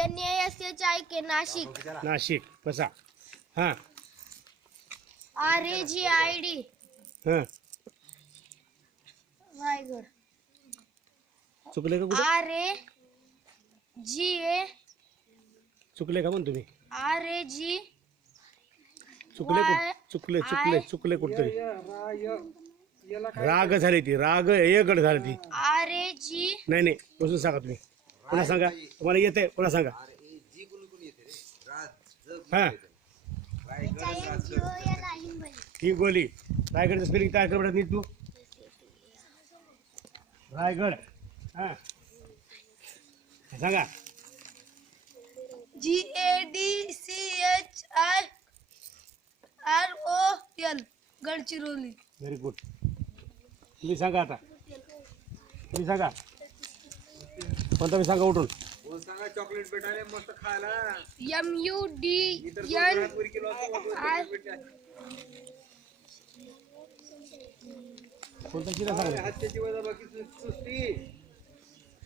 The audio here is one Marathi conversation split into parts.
N S H I K Nashik. Nashik बसा. हां. R A G I D हां. रायगड चुकले का कुठे? आर ए जी ए चुकले का म्हण तुम्ही? आर ए जी चुकले वाय- कुठ चुकले चुकले चुकले कुठतरी. राग झाली ती राग येगड झाली ती. आर ए जी नाही नाही बसून सांगा तुम्ही. पुन्हा सांगा? तुम्हाला येते पुन्हा सांगा? हा ही. गोली. रायगडचं स्पेलिंग काय कर नीट तू रायगड. हा. सांगा. G A D C H I R O L Gadchiroli. Very good तुम्ही सांगा आता. तुम्ही सांगा. कोणता मी सांगा उठून. चॉकलेट भेटायला मस्त खायला. M U D N I कोणता सांगा? सुस्ती.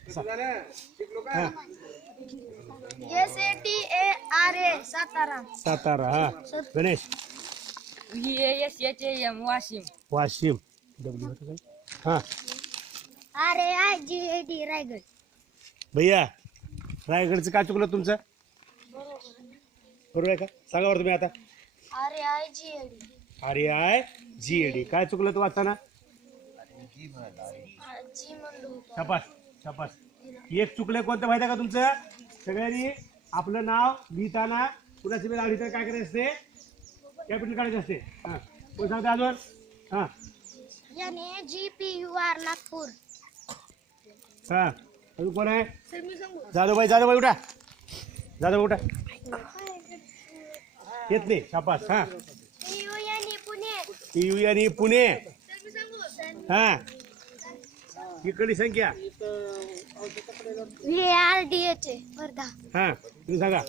कसं झालं? शिकलो का? हा. S A T A R A Satara. Satara हा. Ganesh. V S H M Washim. Washim. W होतं काय? हा. R A I G A D Raigad. भैया रायगडचं काय चुकलं तुमचं? बरोबर आहे का? सांगा बरं तुम्ही आता. A I G R I G A D. काय चुकलं तू वाचताना जी म्हणलो होतो छपास छपास एक चुकलं कोणतं माहिती आहे का तुमचं? सगळ्यांनी आपलं नाव लिहिताना कुणाची वेळ आली तर काय करायचं असते? कॅपिटल काढायचं असते. हां. कोण सांगते अजून? हां. A G P U R Nagpur. हां. अजून कोण आहे? सर मी सांगू जाधवबाई जाधवबाई उठा. जाधव उठा. येत नाही छापास हां. U N E Pune. P U आणि पुणे सर मी सांगू हां. इकडली संख्या. V R D H A Wardha. हां तुम्ही सांगा.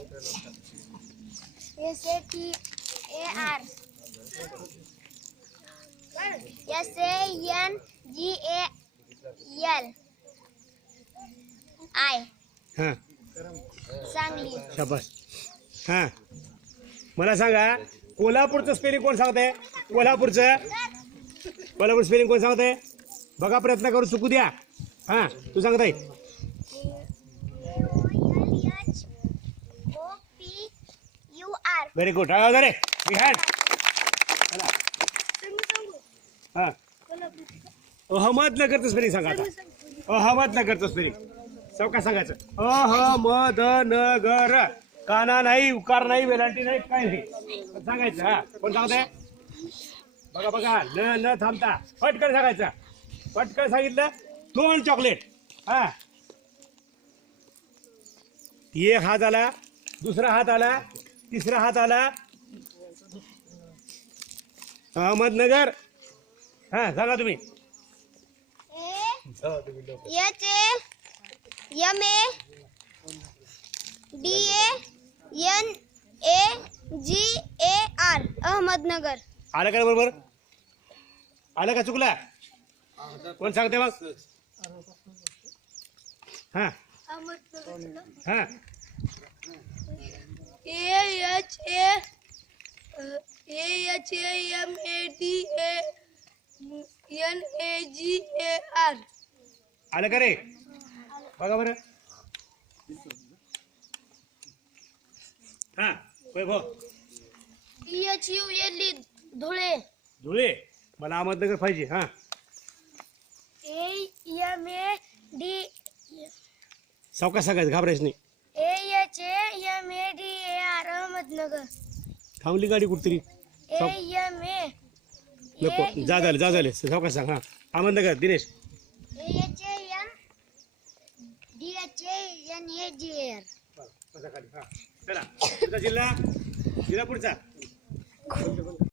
S A T A R. S A N G A L. I. हां. सांगली शाबास. हां. मला सांगा कोल्हापूरचं स्पेलिंग कोण सांगतंय? कोल्हापूरचं? कोल्हापूर स्पेलिंग कोण सांगतंय? बघा प्रयत्न करून चुकू द्या. हां तू यू आर व्हेरी गुड रे हां. अहमदनगरचं स्पेलिंग सांगा आता. अहमदनगरचं स्पेलिंग चौका सांगायचं. अहमदनगर. काना नाही उकार नाही वेलांटी नाही काय नाही. सांगायचं हा. कोण सांगताय बघा बघा. न न थांबता. पटकन सांगायचं. पटकन सांगितलं दोन चॉकलेट हा. एक हात आला दुसरा हात आला तिसरा हात आला. अहमदनगर. हा सांगा तुम्ही. M A D A N A G A R Ahmednagar. आलं का बरोबर? आलं का चुकला? कोण सांगते मग? हा. हा. A H A A H A M A D A N A G A R आलं का रे? बघा बरं. हा Vaibhav H U L E Dhule. Dhule? मला अहमदनगर पाहिजे हा. ए एम ए डी सावकाश सांगायचं घाबरायचं नाही. A H A M A D A R Ahmednagar. थांबली गाडी कुठतरी. ए एम ए नको जा झालं जा झाले. सावकाश सांग हा. Ahmednagar Dinesh. A H A M D H A N A G A R बसा खाली हा चला पुढचा जिल्हा? जिल्हा पुढचा?